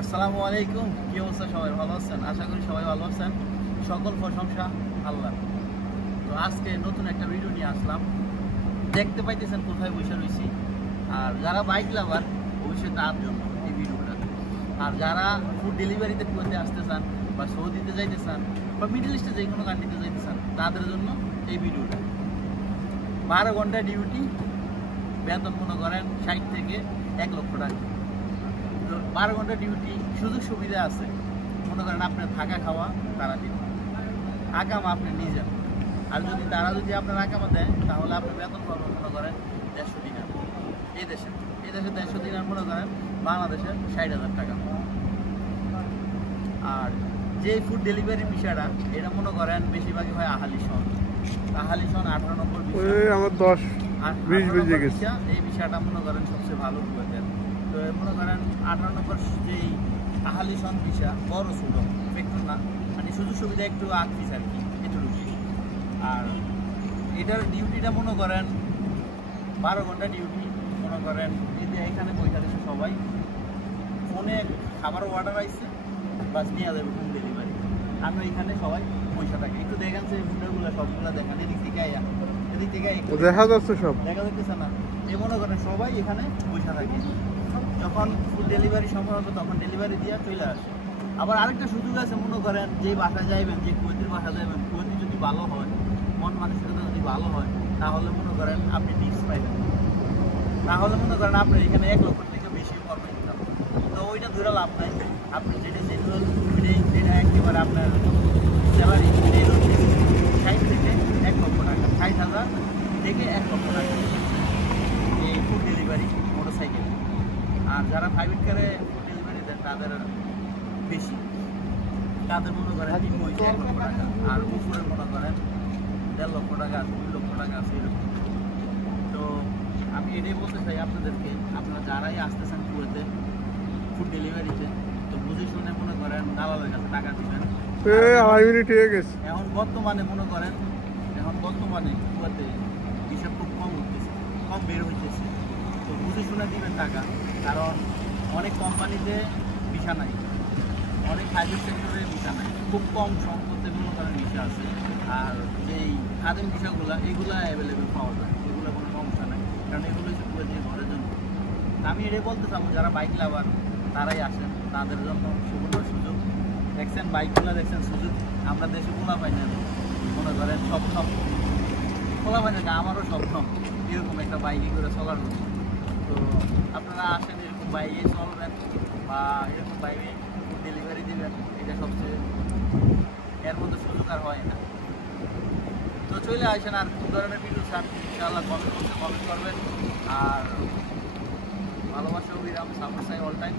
আসসালামু আলাইকুম। কি অবস্থা? সবাই ভালো আছেন? আশা করি সবাই ভালো আছেন। সকল প্রশংসা আল্লাহ। তো আজকে নতুন একটা ভিডিও নিয়ে আসলাম। দেখতে পাইতেছেন কোথায় বসে রয়েছি। আর যারা বাইক লাভার অবশ্যই তার জন্য এই ভিডিওটা। আর যারা ফুড ডেলিভারিতে করতে আসতে চান বা সৌদিতে যাইতে চান বা মিডল ইস্টে যে কোনো কান্ট্রিতে যাইতে চান তাদের জন্য এই ভিডিওটা। 12 ঘন্টা ডিউটি, বেতন মনে করেন 60 থেকে 1 লক্ষ টাকা। 12 ঘন্টা ডিউটি, সুযোগ সুবিধা আছে। মনে করেন আপনার থাকা খাওয়া তারা দিন, আকামা আপনি নিজের। আর যদি তারা আপনার আকামা দেয় তাহলে আপনি বেতন পাবেন মনে করেন 150 দিনার। এই দেশে 150 দিনার মনে করেন বাংলাদেশে 60,000 টাকা। আর যে ফুড ডেলিভারি বিষয়টা এটা মনে করেন বেশিরভাগই হয় আহালি সন 18 নম্বর আমার 10-20 বেজে গেছে। এই বিষয়টা মনে করেন সবচেয়ে ভালো কুয়েতের। তো মনে করেন 18 নম্বর যেই আহালি সন ভিসা বড় ছোট একটু না, মানে সুযোগ সুবিধা একটু আঁকিস আর কি, এটুকু। আর এটার ডিউটিটা মনে করেন 12 ঘন্টা ডিউটি। মনে করেন এই যে এখানে পয়সা দিচ্ছে সবাই, ফোনে খাবারও অর্ডার আসছে, বাস নিয়ে যাবে হোম ডেলিভারি। আমরা এখানে সবাই পয়সা থাকে। একটু দেখেন যে ভিডিওগুলো সবগুলো দেখান, এদিক থেকে দেখা যাচ্ছে, সব দেখা যাচ্ছে না। এই মনে করেন সবাই এখানে পয়সা থাকে, যখন ফুড ডেলিভারি সময় হবে তখন ডেলিভারি দিয়ে চলে আসে। আবার আরেকটা সুযোগ আছে, মনে করেন যে বাসায় যাইবেন, যে কুয়েতের বাসা যাইবেন, কুয়েতি যদি ভালো হয়, মন মানসিকতা যদি ভালো হয়, তাহলে মনে করেন আপনি টিপস পাইবেন। তাহলে মনে করেন আপনার এখানে 1 লক্ষ থেকে বেশি করবেন। তো ওইটা ধরে লাভ নাই। আপনি যেটা জেনুয়াল যেটা একেবারে আপনার স্যালারি 60 থেকে 1 লক্ষ টাকা, 60,000 থেকে 1 লক্ষ টাকা এই ফুড ডেলিভারি মোটরসাইকেল। আর যারা প্রাইভেট কারে ফুড ডেলিভারি দেন তাদের বেশি, তাদের মনে করেন 1 লক্ষ টাকা। আর উপরে মনে করেন 1.5 লক্ষ টাকা, 2 লক্ষ টাকা আছে এরকম। তো আমি এটাই বলতে চাই আপনাদেরকে, আপনারা যারাই আসতেছেন কুয়েতে ফুড ডেলিভারিতে, তো বুঝে শুনে মনে করেন দালালের কাছে টাকা দিবেন। এখন বর্তমানে মনে করেন কুয়েতে হিসাব খুব কম উঠতেছে, কম বের হইতেছে। তো বুঝে শুনে দিবেন টাকা, কারণ অনেক কোম্পানিতে ভিসা নাই, অনেক প্রাইভেট সেক্টরে ভিসা নাই, খুব কম সম্পদে মনে করেন ভিসা আছে। আর যেই খাদেম ভিসাগুলো এগুলো অ্যাভেলেবেল পাওয়া যায়, এগুলো কোনো সমস্যা নাই, কারণ এগুলো হচ্ছে কুয়েতের ঘরের জন্য। আমি এটাই বলতে চাবো, যারা বাইক লাভার তারাই আসেন, তাদের জন্য সুবর্ণ সুযোগ। দেখছেন বাইকগুলো, দেখছেন সুযোগ আমরা দেশে খোলা পাই না। মনে করেন স্বপ্ন খোলা পাই না, আমারও স্বপ্ন এরকম একটা বাইকে করে চলার জন্য। তো আপনারা আসেন, এরকম বাইকে চলবেন বা এরকম বাইকে ডেলিভারি দেবেন, এটা সবচেয়ে এর মধ্যে সুযোগ আর হয় না। তো চলে আসেন। আর কোন ধরনের ভিডিও চান ইনশাআল্লাহ কমেন্ট করবেন। আর ভালোবাসা অবিরাম, সাপোর্ট চাই অল টাইম।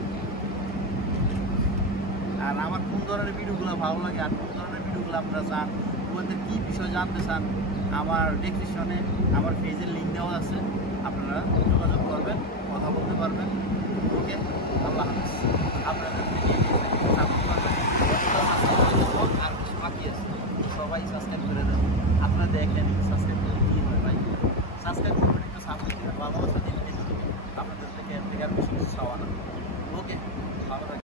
আর আমার কোন ধরনের ভিডিওগুলো ভালো লাগে আর কোন ধরনের ভিডিওগুলো আপনারা চান, ওদের কী বিষয় জানতে চান, আমার ডেসক্রিপশনে আমার পেজের লিঙ্ক দেওয়া আছে, আপনারা যোগাযোগ করবেন, কথা বলতে পারবেন। ওকে, আল্লাহ হাফেজ। আপনাদের সাপোর্ট করবেন। আর কিছু বাকি আছে, সবাই সাবস্ক্রাইব করে দেন। আপনারা দেখলেন